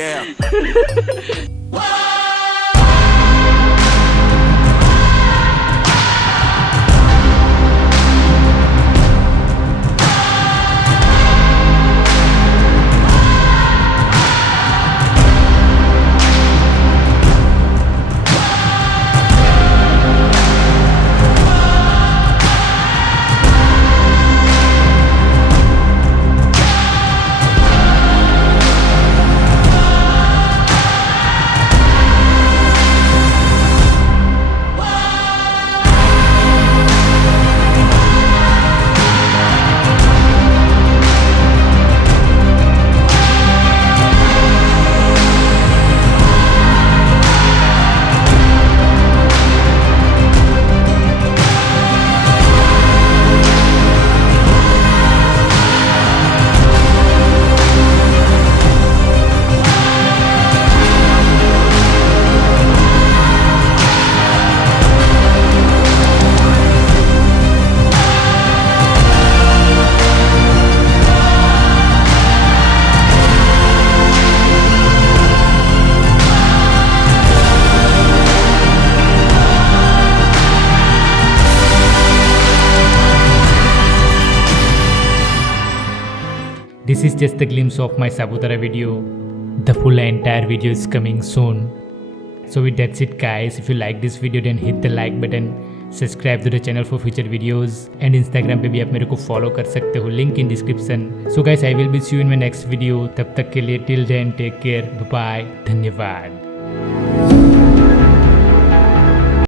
Yeah. This is just a glimpse of my Saputara video. The full entire video is coming soon. So with that's it guys, if you like this video then hit the like button, subscribe to the channel for future videos and Instagram पे भी आप मेरे को follow कर सकते हो, link in description. So guys I will be see you in my next video. तब तक के लिए till then take care, bye bye, धन्यवाद.